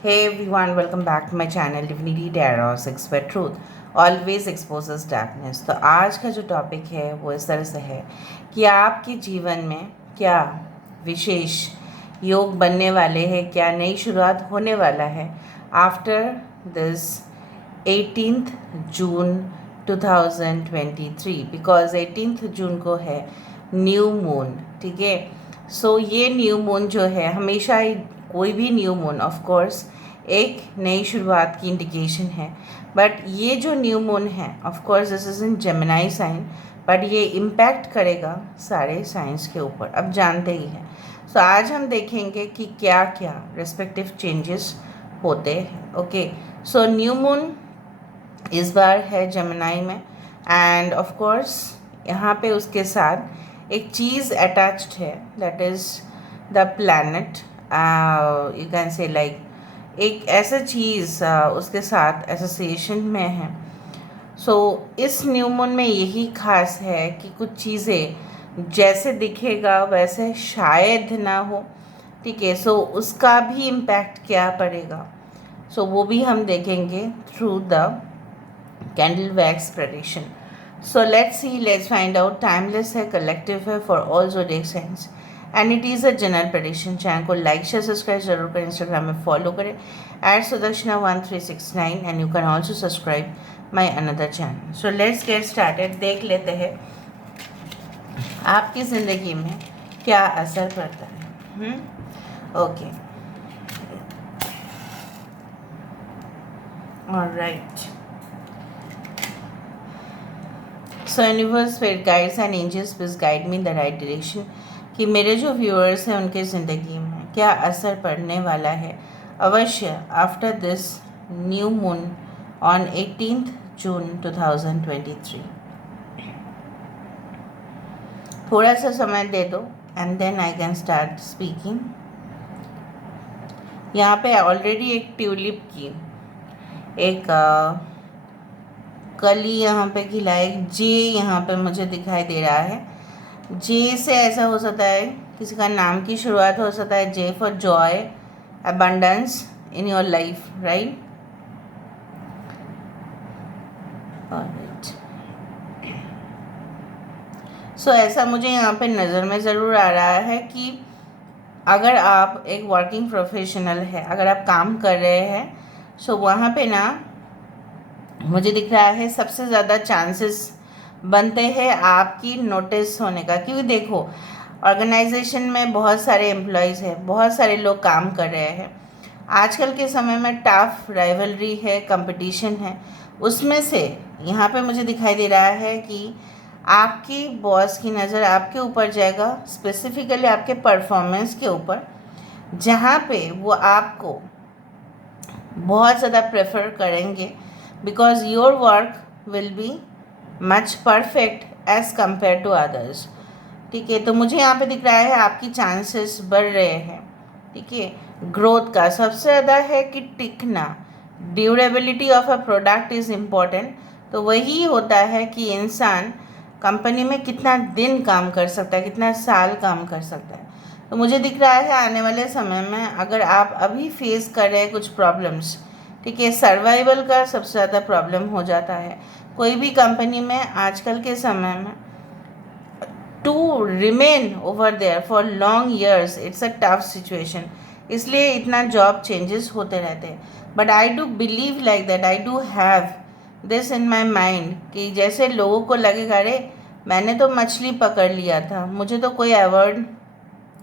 Hey everyone, welcome back to my channel Divinity Tarot Expert Truth Always Exposes Darkness। तो आज का जो topic है वो इस तरह से है कि आपके जीवन में क्या विशेष योग बनने वाले हैं, क्या नई शुरुआत होने वाला है after this 18th June 2023, because 18th जून को है न्यू मून। ठीक है, सो ये न्यू मून जो है हमेशा कोई भी न्यू मून ऑफ कोर्स एक नई शुरुआत की इंडिकेशन है, बट ये जो न्यू मून है of course this is in Gemini sign, but ये इम्पैक्ट करेगा सारे साइंस के ऊपर, अब जानते ही हैं। सो आज हम देखेंगे कि क्या क्या रेस्पेक्टिव चेंजेस होते हैं। ओके, सो न्यू मून इस बार है जेमिनाई में, एंड ऑफ कोर्स यहाँ पे उसके साथ एक चीज़ अटैच्ड है, that is the planet. You can say like एक ऐसा चीज़ उसके साथ एसोसिएशन में है। सो इस न्यू मून में यही खास है कि कुछ चीज़ें जैसे दिखेगा वैसे शायद ना हो। ठीक है, सो उसका भी इम्पैक्ट क्या पड़ेगा, सो वो भी हम देखेंगे through the candle wax prediction. So let's see, let's find out. Timeless है, कलेक्टिव है for all zodiac science and it is a general prediction. Channel को लाइक शेयर सब्सक्राइब जरूर करें, इंस्टाग्राम में फॉलो करें @Sudakshina1369 and you can also subscribe my another channel. So let's get started. देख लेते हैं आपकी ज़िंदगी में क्या असर पड़ता है। Okay, alright. So universe, spirit guides and angels please guide me in the right direction कि मेरे जो व्यूअर्स हैं उनके ज़िंदगी में क्या असर पड़ने वाला है अवश्य after this new moon on 18th June 2023। थोड़ा सा समय दे दो and then I can start speaking. यहाँ पे ऑलरेडी एक ट्यूलिप की एक कली यहाँ पे खिला, एक जे यहाँ पे मुझे दिखाई दे रहा है। जे से ऐसा हो सकता है किसी का नाम की शुरुआत हो सकता है, J for joy, abundance in your life, right. So ऐसा मुझे यहाँ पे नज़र में ज़रूर आ रहा है कि अगर आप एक वर्किंग प्रोफेशनल है, अगर आप काम कर रहे हैं, सो वहाँ पे ना मुझे दिख रहा है सबसे ज़्यादा चांसेस बनते हैं आपकी नोटिस होने का, क्योंकि देखो ऑर्गेनाइजेशन में बहुत सारे एम्प्लॉयज़ हैं, बहुत सारे लोग काम कर रहे हैं। आजकल के समय में टफ राइवलरी है, कंपटीशन है, उसमें से यहाँ पे मुझे दिखाई दे रहा है कि आपकी बॉस की नज़र आपके ऊपर जाएगा, स्पेसिफिकली आपके परफॉर्मेंस के ऊपर, जहाँ पे वो आपको बहुत ज़्यादा प्रेफर करेंगे because your work will be much perfect as compare to others. ठीक है, तो मुझे यहाँ पे दिख रहा है आपकी चांसेस बढ़ रहे हैं। ठीक है, ग्रोथ का सबसे ज़्यादा है कि टिकना, durability of a product is important. तो वही होता है कि इंसान कंपनी में कितना दिन काम कर सकता है, कितना साल काम कर सकता है। तो मुझे दिख रहा है आने वाले समय में अगर आप अभी फेस कर रहे हैं कुछ प्रॉब्लम्स, ठीक है, सर्वाइवल का सबसे ज़्यादा प्रॉब्लम हो जाता है कोई भी कंपनी में आजकल के समय में। To remain over there for long years it's a tough situation, इसलिए इतना जॉब चेंजेस होते रहते हैं। But I do believe like that, I do have this in my mind कि जैसे लोगों को लगेगा अरे मैंने तो मछली पकड़ लिया था, मुझे तो कोई अवार्ड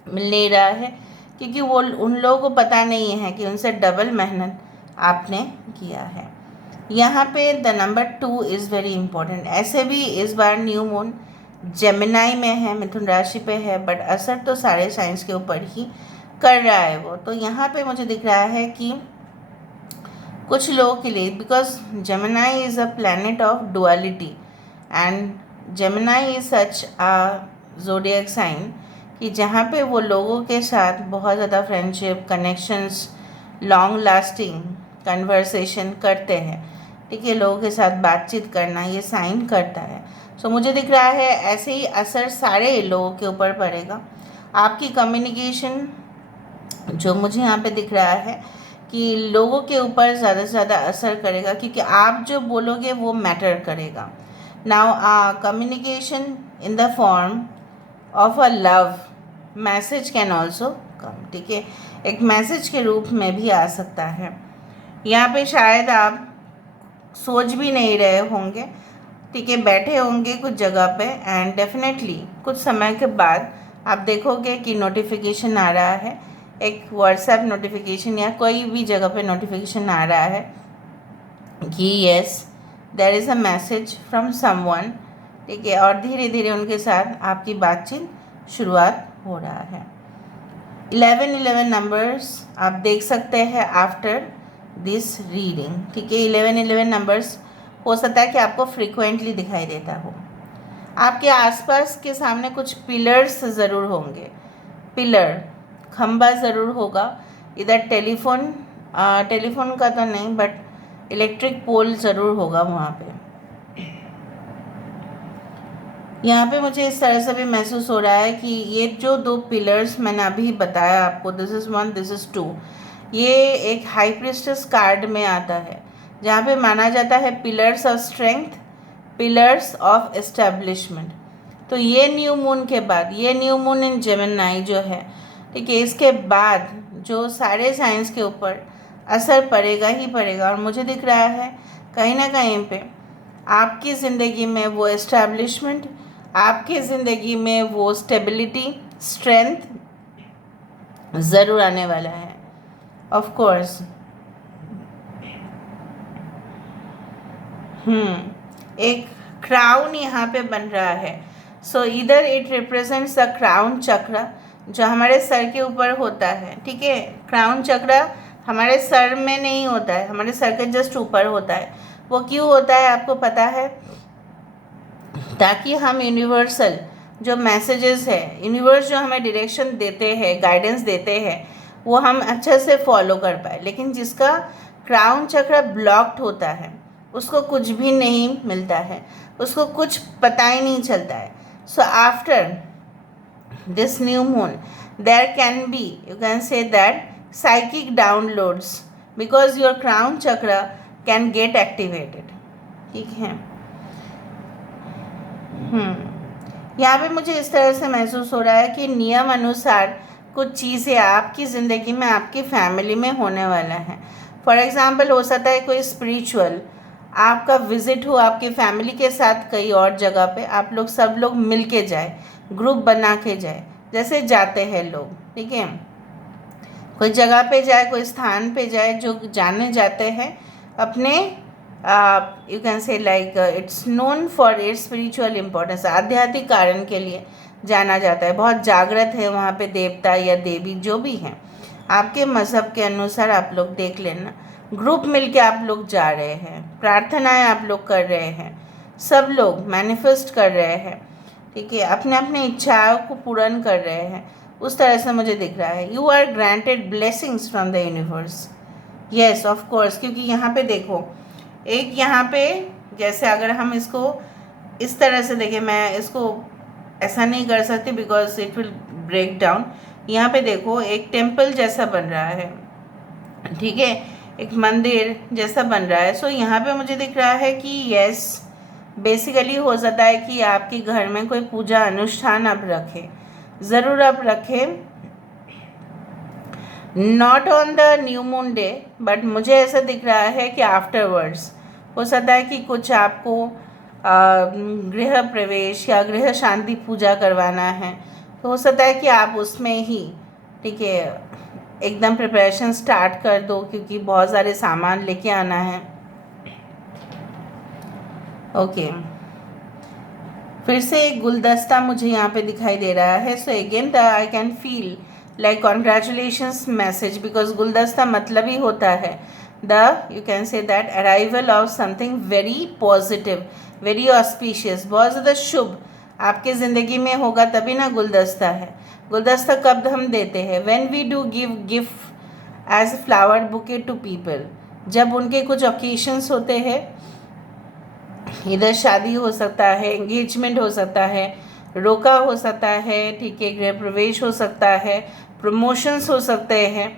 मिल नहीं रहा है, क्योंकि वो उन लोगों को पता नहीं है कि उनसे डबल मेहनत आपने किया है। यहाँ पे the number 2 is very important. ऐसे भी इस बार न्यू मून जेमिनाई में है, मिथुन राशि पे है, बट असर तो सारे साइंस के ऊपर ही कर रहा है वो। तो यहाँ पे मुझे दिख रहा है कि कुछ लोगों के लिए, because Gemini is a planet of duality and Gemini is such a zodiac sign कि जहाँ पे वो लोगों के साथ बहुत ज़्यादा friendship, connections, long lasting conversation करते हैं। ठीक है, लोगों के साथ बातचीत करना ये साइन करता है। सो मुझे दिख रहा है ऐसे ही असर सारे लोगों के ऊपर पड़ेगा। आपकी कम्युनिकेशन जो मुझे यहाँ पे दिख रहा है कि लोगों के ऊपर ज़्यादा से ज़्यादा असर करेगा, क्योंकि आप जो बोलोगे वो मैटर करेगा. Now communication in the form of a love message can also come. ठीक है, एक मैसेज के रूप में भी आ सकता है. यहाँ पे शायद आप सोच भी नहीं रहे होंगे, ठीक है, बैठे होंगे कुछ जगह पे, एंड डेफिनेटली कुछ समय के बाद आप देखोगे कि नोटिफिकेशन आ रहा है, एक व्हाट्सएप नोटिफिकेशन या कोई भी जगह पे नोटिफिकेशन आ रहा है कि yes there is a message from someone. ठीक है, और धीरे धीरे उनके साथ आपकी बातचीत शुरुआत हो रहा है. 1111 नंबर्स आप देख सकते हैं आफ्टर दिस रीडिंग. ठीक है, 1111 नंबर्स हो सकता है कि आपको फ्रीक्वेंटली दिखाई देता हो. आपके आसपास के सामने कुछ पिलर्स ज़रूर होंगे. पिलर, खंबा ज़रूर होगा. इधर टेलीफोन का तो नहीं, बट इलेक्ट्रिक पोल ज़रूर होगा वहाँ पे. यहाँ पे मुझे इस तरह से भी महसूस हो रहा है कि ये जो दो पिलर्स मैंने अभी बताया आपको, दिस इज़ 1, दिस इज़ 2, ये एक हाई प्रीस्टेस कार्ड में आता है, जहाँ पे माना जाता है pillars of strength, pillars of establishment. तो ये न्यू मून के बाद, ये न्यू मून इन जेमिनी जो है, ठीक है, इसके बाद जो सारे साइंस के ऊपर असर पड़ेगा ही पड़ेगा. और मुझे दिख रहा है कहीं ना कहीं पे आपकी ज़िंदगी में वो एस्टेब्लिशमेंट, आपकी ज़िंदगी में वो स्टेबिलिटी, स्ट्रेंथ ज़रूर आने वाला है. ऑफ कोर्स एक क्राउन यहाँ पे बन रहा है. सो इधर इट रिप्रेजेंट्स द क्राउन चक्र जो हमारे सर के ऊपर होता है. ठीक है, क्राउन चक्र हमारे सर में नहीं होता है, हमारे सर के जस्ट ऊपर होता है. वो क्यों होता है आपको पता है? ताकि हम यूनिवर्सल जो मैसेजेस है, यूनिवर्स जो हमें डायरेक्शन देते हैं, गाइडेंस देते हैं, वो हम अच्छे से फॉलो कर पाए. लेकिन जिसका क्राउन चक्र ब्लॉक्ड होता है उसको कुछ भी नहीं मिलता है, उसको कुछ पता ही नहीं चलता है. So after this new moon there can be, you can say that, psychic downloads because your crown chakra can get activated. ठीक है. यहाँ पे मुझे इस तरह से महसूस हो रहा है कि नियम अनुसार कुछ चीज़ें आपकी ज़िंदगी में, आपकी फैमिली में होने वाला है. फॉर एग्ज़ाम्पल हो सकता है कोई स्पिरिचुअल आपका विज़िट हो आपकी फैमिली के साथ कहीं और जगह पे, आप लोग सब लोग मिल के जाए, ग्रुप बना के जाए, जैसे जाते हैं लोग. ठीक है, कोई जगह पे जाए, कोई स्थान पे जाए जो जाने जाते हैं अपने, you can say like it's known for its spiritual importance, आध्यात्मिक कारण के लिए जाना जाता है. बहुत जागृत है वहाँ पे देवता या देवी जो भी हैं, आपके मज़हब के अनुसार आप लोग देख लेना. ग्रुप मिलके आप लोग जा रहे हैं, प्रार्थनाएं आप लोग कर रहे हैं, सब लोग मैनिफेस्ट कर रहे हैं. ठीक है, अपने अपने इच्छाओं को पूर्ण कर रहे हैं. उस तरह से मुझे दिख रहा है. You are granted blessings from the universe. Yes of course, क्योंकि यहाँ पे देखो, एक यहाँ पे जैसे अगर हम इसको इस तरह से देखें, मैं इसको ऐसा नहीं कर सकती because it will break down. यहाँ पे देखो एक टेम्पल जैसा बन रहा है. ठीक है, एक मंदिर जैसा बन रहा है. सो यहाँ पे मुझे दिख रहा है कि येस, बेसिकली हो सकता है कि आपके घर में कोई पूजा अनुष्ठान आप रखें, ज़रूर आप रखें. Not on the new moon day, but मुझे ऐसा दिख रहा है कि आफ्टरवर्ड्स हो सकता है कि कुछ आपको गृह प्रवेश या गृह शांति पूजा करवाना है, तो हो सकता है कि आप उसमें ही, ठीक है, एकदम प्रिपरेशन स्टार्ट कर दो, क्योंकि बहुत सारे सामान लेके आना है. ओके, फिर से एक गुलदस्ता मुझे यहाँ पे दिखाई दे रहा है. So again I can feel like congratulations message, because गुलदस्ता मतलब ही होता है the, you can say that, arrival of something very positive, very auspicious, बहुत ज़्यादा शुभ आपके ज़िंदगी में होगा, तभी ना गुलदस्ता है. गुलदस्ता कब हम देते हैं? When we do give gift as flower bouquet to people, जब उनके कुछ ओकेशंस होते हैं, इधर शादी हो सकता है, एंगेजमेंट हो सकता है, रोका हो सकता है, ठीक है, गृह प्रवेश हो सकता है, प्रमोशंस हो सकते हैं.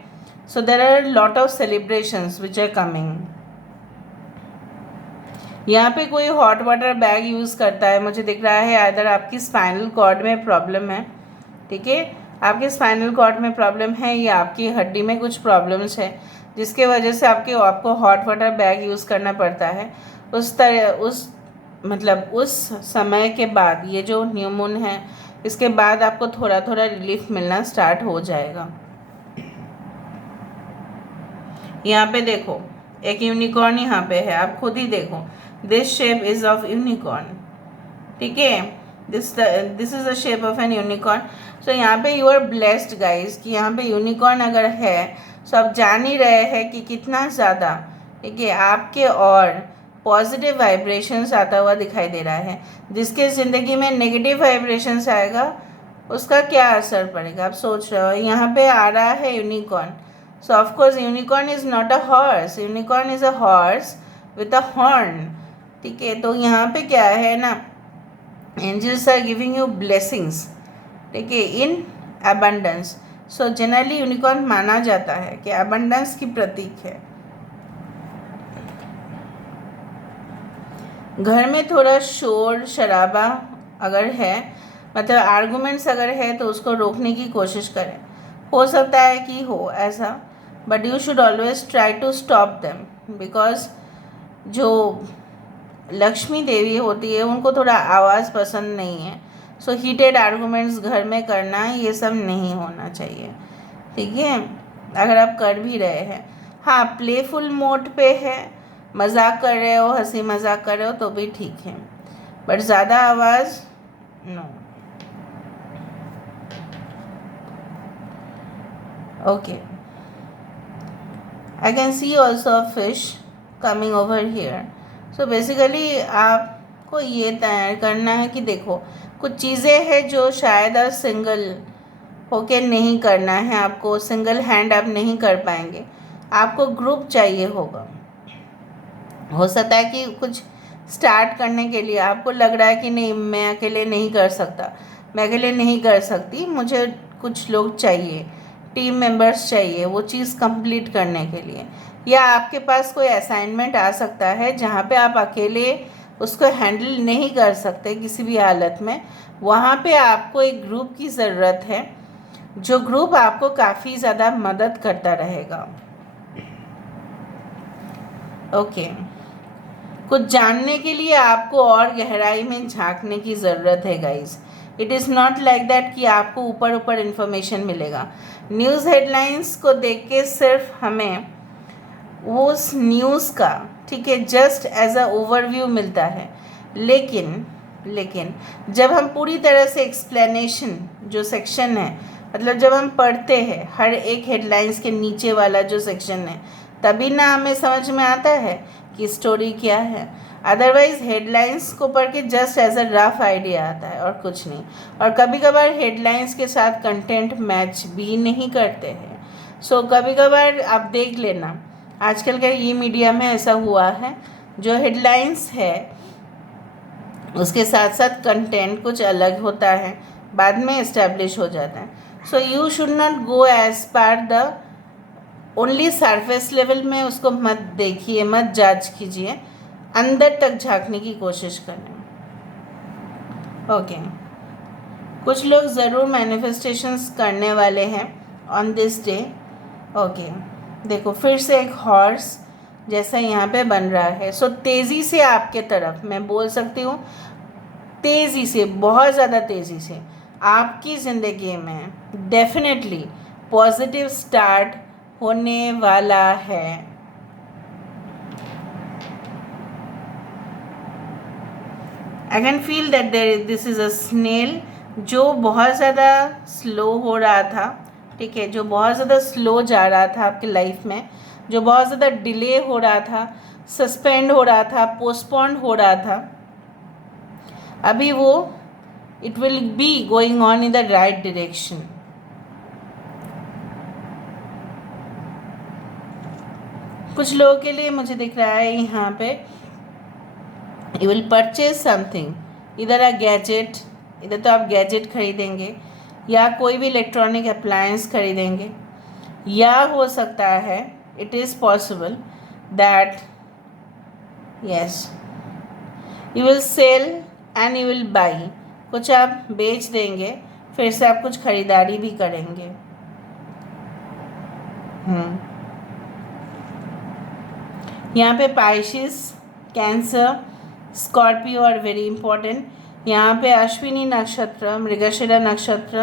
So there are a lot of celebrations which are coming. यहाँ पे कोई हॉट वाटर बैग यूज़ करता है, मुझे दिख रहा है अगर आपकी स्पाइनल कॉर्ड में प्रॉब्लम है, ठीक है, आपके स्पाइनल कॉर्ड में प्रॉब्लम है या आपकी हड्डी में कुछ प्रॉब्लम्स है जिसके वजह से आपको हॉट वाटर बैग यूज़ करना पड़ता है, उस समय के बाद, ये जो न्यू मून है इसके बाद आपको थोड़ा थोड़ा रिलीफ मिलना स्टार्ट हो जाएगा। यहाँ पे देखो एक यूनिकॉर्न यहाँ पे है, आप खुद ही देखो, this shape is of unicorn, ठीक है, this is the shape of an unicorn. So यहाँ पे यू आर ब्लेस्ड गाइज कि यहाँ पे यूनिकॉर्न अगर है तो आप जान ही रहे हैं कि कितना ज़्यादा, ठीक है, आपके और पॉजिटिव वाइब्रेशंस आता हुआ दिखाई दे रहा है। जिसके ज़िंदगी में नेगेटिव वाइब्रेशंस आएगा उसका क्या असर पड़ेगा आप सोच रहे हो। यहाँ पे आ रहा है unicorn, so of course unicorn is not a horse, unicorn is a horse with a horn, ठीक है। तो यहाँ पे क्या है ना, angels are giving you blessings, ठीक है, in abundance. So generally unicorn माना जाता है कि अबंडेंस की प्रतीक है। घर में थोड़ा शोर शराबा अगर है, मतलब आर्गूमेंट्स अगर है तो उसको रोकने की कोशिश करें, हो सकता है कि हो ऐसा, but you should always try to stop them, because जो लक्ष्मी देवी होती है उनको थोड़ा आवाज़ पसंद नहीं है। सो हीटेड आर्गूमेंट्स घर में करना ये सब नहीं होना चाहिए, ठीक है, अगर आप कर भी रहे हैं। हाँ, प्लेफुल मोड पे है, मजाक कर रहे हो, हंसी मजाक कर रहे हो तो भी ठीक है, बट ज़्यादा आवाज़ no. Okay, I can see also a fish coming over here. So basically आपको ये तय करना है कि देखो कुछ चीज़ें हैं जो शायद आप सिंगल होके नहीं करना है, आपको सिंगल हैंड आप नहीं कर पाएंगे, आपको ग्रुप चाहिए होगा। हो सकता है कि कुछ स्टार्ट करने के लिए आपको लग रहा है कि नहीं मैं अकेले नहीं कर सकता, मैं अकेले नहीं कर सकती, मुझे कुछ लोग चाहिए, टीम मेंबर्स चाहिए वो चीज़ कंप्लीट करने के लिए, या आपके पास कोई असाइनमेंट आ सकता है जहाँ पे आप अकेले उसको हैंडल नहीं कर सकते किसी भी हालत में, वहाँ पे आपको एक ग्रुप की ज़रूरत है, जो ग्रुप आपको काफ़ी ज़्यादा मदद करता रहेगा। ओके, कुछ जानने के लिए आपको और गहराई में झांकने की ज़रूरत है guys. It is not like that कि आपको ऊपर ऊपर इन्फॉर्मेशन मिलेगा। न्यूज़ हेडलाइंस को देख के सिर्फ हमें उस न्यूज़ का, ठीक है, जस्ट एज अ ओवरव्यू मिलता है, लेकिन जब हम पूरी तरह से एक्सप्लेनेशन जो सेक्शन है, मतलब जब हम पढ़ते हैं हर एक हेडलाइंस के नीचे वाला जो सेक्शन है, तभी ना हमें समझ में आता है कि स्टोरी क्या है। अदरवाइज़ हेडलाइंस को पढ़ के just as a rough idea आता है और कुछ नहीं, और कभी कभार हेडलाइंस के साथ कंटेंट मैच भी नहीं करते हैं। सो कभी कभार आप देख लेना, आजकल के ई मीडिया में ऐसा हुआ है, जो हेडलाइंस है उसके साथ साथ कंटेंट कुछ अलग होता है, बाद में इस्टेब्लिश हो जाता है। So you should not go as per the only surface level में उसको मत देखिए, मत जज कीजिए, अंदर तक झांकने की कोशिश करें। ओके, कुछ लोग ज़रूर मैनिफेस्टेशंस करने वाले हैं ऑन दिस डे। ओके, देखो फिर से एक हॉर्स जैसा यहाँ पे बन रहा है। सो तेज़ी से आपके तरफ, मैं बोल सकती हूँ तेज़ी से, बहुत ज़्यादा तेज़ी से आपकी ज़िंदगी में डेफिनेटली पॉजिटिव स्टार्ट होने वाला है। I can feel that this is a snail जो बहुत ज़्यादा स्लो हो रहा था, ठीक है, जो बहुत ज़्यादा स्लो जा रहा था आपकी लाइफ में, जो बहुत ज़्यादा डिले हो रहा था, सस्पेंड हो रहा था, पोस्टपोन्ड हो रहा था, अभी वो it will be going on in the right direction. कुछ लोगों के लिए मुझे दिख रहा है यहाँ पे यू विल परचेज समथिंग, इधर अ गैजेट, इधर तो आप गैजेट खरीदेंगे या कोई भी इलेक्ट्रॉनिक अप्लायंस खरीदेंगे, या हो सकता है, it is possible that yes you will sell and you will buy, कुछ आप बेच देंगे, फिर से आप कुछ खरीदारी भी करेंगे। यहाँ पे पाइशिस, कैंसर, स्कॉर्पियो और वेरी इंपॉर्टेंट। यहाँ पे अश्विनी नक्षत्र, मृगशिरा नक्षत्र,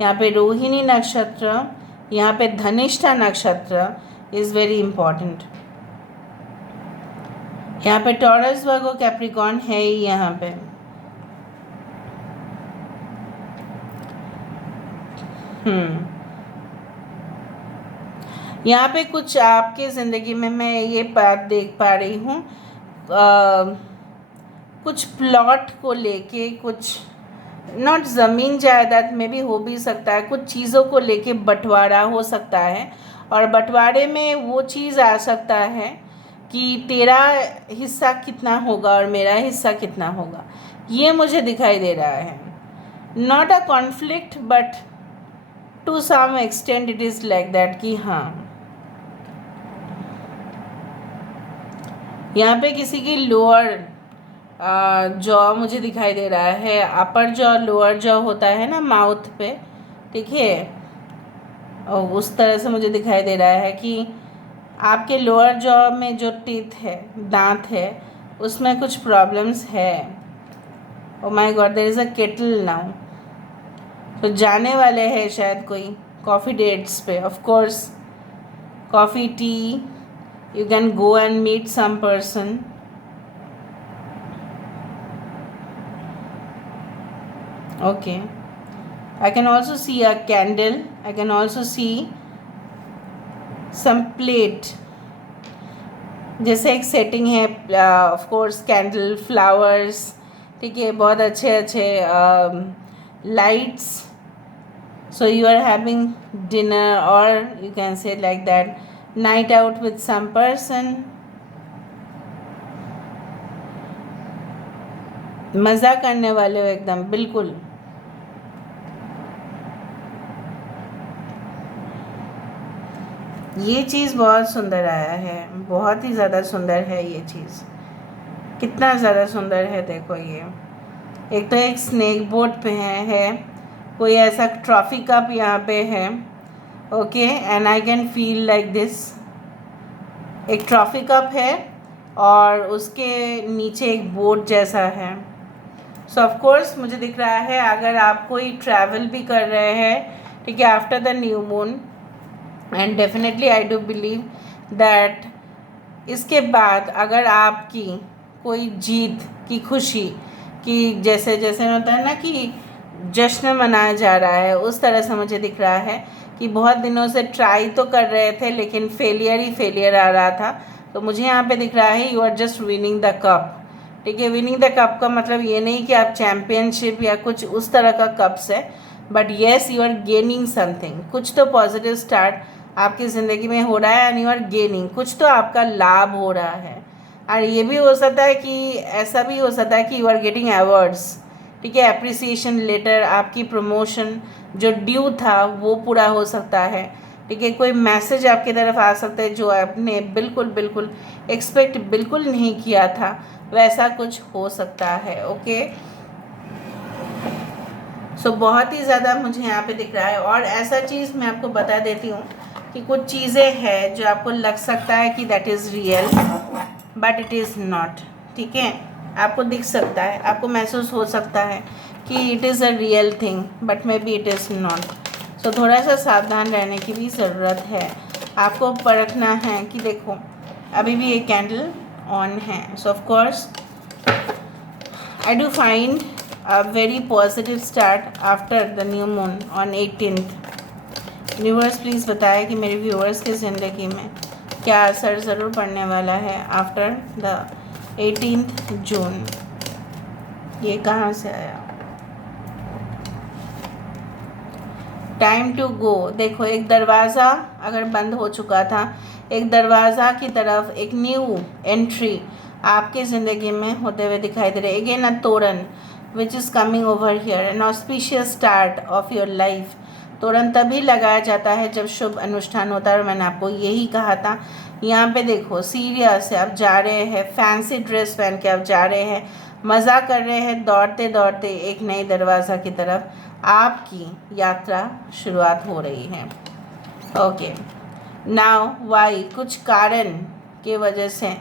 यहाँ पे रोहिणी नक्षत्र, यहाँ पे धनिष्ठा नक्षत्र इज़ वेरी इंपॉर्टेंट। यहाँ पे टॉरस, वर्गो, कैप्रिकॉर्न है ही यहाँ पे। यहाँ पे कुछ आपके ज़िंदगी में मैं ये बात देख पा रही हूँ, कुछ प्लॉट को लेके, कुछ नॉट ज़मीन जायदाद में भी हो भी सकता है, कुछ चीज़ों को लेके बंटवारा हो सकता है, और बंटवारे में वो चीज़ आ सकता है कि तेरा हिस्सा कितना होगा और मेरा हिस्सा कितना होगा, ये मुझे दिखाई दे रहा है। Not a conflict but to some extent it is like that कि हाँ, यहाँ पे किसी की लोअर जॉ मुझे दिखाई दे रहा है, अपर जॉ लोअर जॉ होता है ना माउथ पे, ठीक है, और उस तरह से मुझे दिखाई दे रहा है कि आपके लोअर जॉ में जो टीथ है, दांत है, उसमें कुछ प्रॉब्लम्स है। Oh my god, there is a kettle now. तो जाने वाले हैं शायद कोई कॉफ़ी डेट्स पे, of course coffee, tea, you can go and meet some person. Okay, I can also see a candle, I can also see some plate, जैसे एक setting है, ऑफ कोर्स कैंडल, फ्लावर्स, ठीक है, बहुत अच्छे अच्छे lights. So you are having dinner और you can say like that night out with some person, मज़ा करने वाले हो एकदम, बिल्कुल। ये चीज़ बहुत सुंदर आया है, बहुत ही ज़्यादा सुंदर है ये चीज़, कितना ज़्यादा सुंदर है, देखो ये एक तो एक स्नेक बोर्ड पे है कोई ऐसा ट्रॉफी कप यहाँ पे है, okay, and I can feel like this, एक ट्रॉफी कप है और उसके नीचे एक बोट जैसा है। सो ऑफ कोर्स मुझे दिख रहा है अगर आप कोई ट्रैवल भी कर रहे हैं, ठीक है, after the new moon, and definitely I do believe that इसके बाद अगर आपकी कोई जीत की खुशी की, जैसे जैसे होता है ना कि जश्न मनाया जा रहा है, उस तरह से मुझे दिख रहा है कि बहुत दिनों से ट्राई तो कर रहे थे लेकिन फेलियर ही फेलियर आ रहा था। तो मुझे यहाँ पे दिख रहा है you are just winning the cup, ठीक है। विनिंग द कप का मतलब ये नहीं कि आप चैम्पियनशिप या कुछ उस तरह का कप्स है, but yes you are gaining something, कुछ तो पॉजिटिव स्टार्ट आपकी ज़िंदगी में हो रहा है, एंड यू आर गेनिंग, कुछ तो आपका लाभ हो रहा है। और ये भी हो सकता है कि ऐसा भी हो सकता है कि यू आर गेटिंग अवार्ड्स, ठीक है, एप्रिसिएशन लेटर, आपकी प्रमोशन जो ड्यू था वो पूरा हो सकता है, ठीक है, कोई मैसेज आपकी तरफ आ सकता है जो आपने बिल्कुल बिल्कुल एक्सपेक्ट बिल्कुल नहीं किया था, वैसा कुछ हो सकता है, ओके। सो बहुत ही ज़्यादा मुझे यहाँ पे दिख रहा है। और ऐसा चीज़ मैं आपको बता देती हूँ कि कुछ चीज़ें हैं जो आपको लग सकता है कि that is real but it is not, ठीक है, आपको दिख सकता है, आपको महसूस हो सकता है कि it is a real thing but may be it is not. So थोड़ा सा सावधान रहने की भी ज़रूरत है, आपको परखना है कि देखो अभी भी ये कैंडल ऑन है। सो of course I do find a very positive start after the new moon on 18th। Viewers please बताएं कि मेरे व्यूअर्स की ज़िंदगी में क्या असर ज़रूर पड़ने वाला है आफ्टर द 18th जून। ये कहाँ से आया? Time to go. देखो एक दरवाज़ा अगर बंद हो चुका था, एक दरवाज़ा की तरफ एक न्यू एंट्री आपकी ज़िंदगी में होते हुए दिखाई दे रहे। अगेन अ तोरण which is coming over here, an auspicious start of your life, तोरण तभी लगाया जाता है जब शुभ अनुष्ठान होता है, और मैंने आपको यही कहा था। यहाँ पे देखो, सीरियस है, आप जा रहे हैं, फैंसी ड्रेस पहन के आप जा रहे हैं, मज़ा कर रहे हैं, दौड़ते दौड़ते एक नई दरवाज़ा की तरफ आपकी यात्रा शुरुआत हो रही है। ओके, नाउ वाई, कुछ कारण के वजह से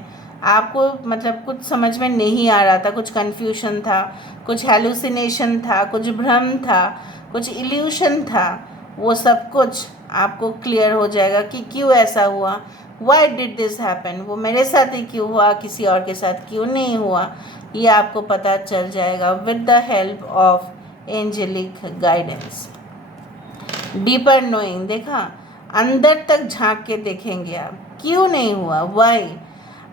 आपको मतलब कुछ समझ में नहीं आ रहा था, कुछ कन्फ्यूजन था, कुछ हेलुसिनेशन था, कुछ भ्रम था, कुछ इल्यूशन था, वो सब कुछ आपको क्लियर हो जाएगा कि क्यों ऐसा हुआ, वाई डिड दिस हैपन, वो मेरे साथ ही क्यों हुआ, किसी और के साथ क्यों नहीं हुआ, ये आपको पता चल जाएगा with the help of angelic guidance. Deeper knowing, देखा, अंदर तक झांक के देखेंगे आप, क्यों नहीं हुआ, वाई।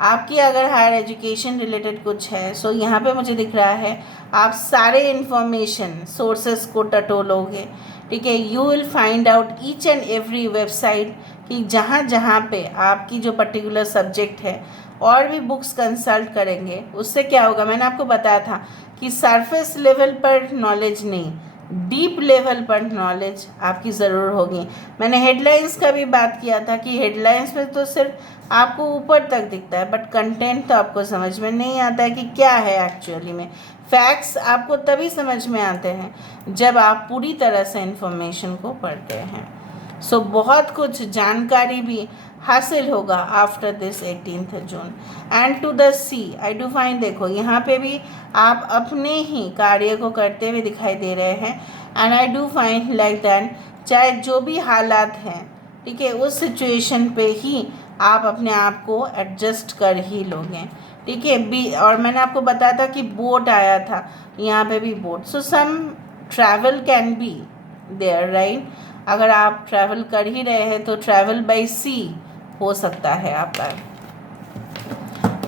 आपकी अगर हायर एजुकेशन रिलेटेड कुछ है, सो यहाँ पे मुझे दिख रहा है आप सारे इन्फॉर्मेशन सोर्सेस को टटोलोगे, ठीक है। You will find out each and every website कि जहाँ जहाँ पे आपकी जो पर्टिकुलर सब्जेक्ट है, और भी बुक्स कंसल्ट करेंगे। उससे क्या होगा, मैंने आपको बताया था कि सरफेस लेवल पर नॉलेज नहीं, डीप लेवल पर नॉलेज आपकी ज़रूर होगी। मैंने हेडलाइंस का भी बात किया था कि हेडलाइंस में तो सिर्फ आपको ऊपर तक दिखता है, बट कंटेंट तो आपको समझ में नहीं आता है कि क्या है एक्चुअली में। फैक्ट्स आपको तभी समझ में आते हैं जब आप पूरी तरह से इन्फॉर्मेशन को पढ़ते हैं। सो बहुत कुछ जानकारी भी हासिल होगा after this 18 June. And to the sea I do find, देखो यहाँ पे भी आप अपने ही कार्य को करते हुए दिखाई दे रहे हैं। And I do find like that, चाहे जो भी हालात हैं, ठीक है, उस सिचुएशन पे ही आप अपने आप को एडजस्ट कर ही लोगे, ठीक है। बी, और मैंने आपको बताया था कि बोट आया था, यहाँ पे भी boat. So some travel can be there, right. अगर आप ट्रैवल कर ही रहे हैं तो ट्रैवल बाय सी हो सकता है आपका।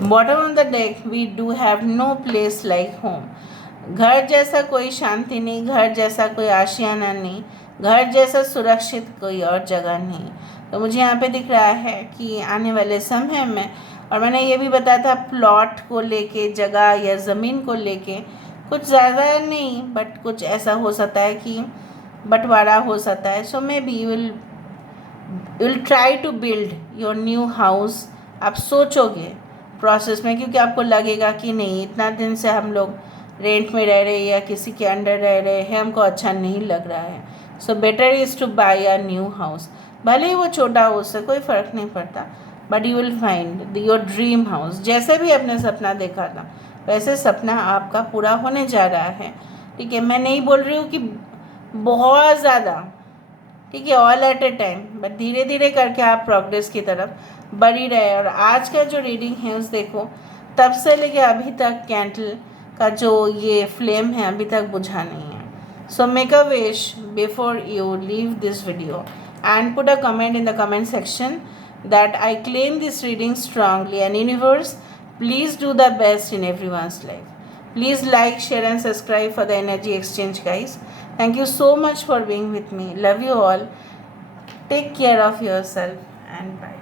Bottom on the deck, we do have no place like home. घर जैसा कोई शांति नहीं, घर जैसा कोई आशियाना नहीं, घर जैसा सुरक्षित कोई और जगह नहीं। तो मुझे यहाँ पे दिख रहा है कि आने वाले समय में, और मैंने ये भी बताया था प्लॉट को लेके, जगह या ज़मीन को लेके कुछ ज़्यादा नहीं, बट कुछ ऐसा हो सकता है कि बंटवारा हो सकता है। So may be you will try to build your new house. आप सोचोगे प्रोसेस में, क्योंकि आपको लगेगा कि नहीं, इतना दिन से हम लोग रेंट में रह रहे या किसी के अंडर रह रहे हैं, हमको अच्छा नहीं लग रहा है। So better is two by a new house. भले ही वो छोटा हो, उससे कोई फ़र्क नहीं पड़ता, but you will find your dream house. जैसे भी अपने सपना देखा था, वैसे सपना आपका पूरा होने जा रहा है, ठीक है। मैं नहीं बोल रही हूँ कि बहुत ज़्यादा, ठीक है, all at A time, but धीरे धीरे करके आप प्रोग्रेस की तरफ बढ़ी रहे। और आज का जो रीडिंग है उस देखो, तब से लेके अभी तक कैंडल का जो ये फ्लेम है अभी तक बुझा नहीं है। So make a wish before you leave this video and put a comment in the comment section that I claim this reading strongly, and universe, please do the best in everyone's life. Please like, share and subscribe for the energy exchange, guys. Thank you so much for being with me. Love you all. Take care of yourself and bye.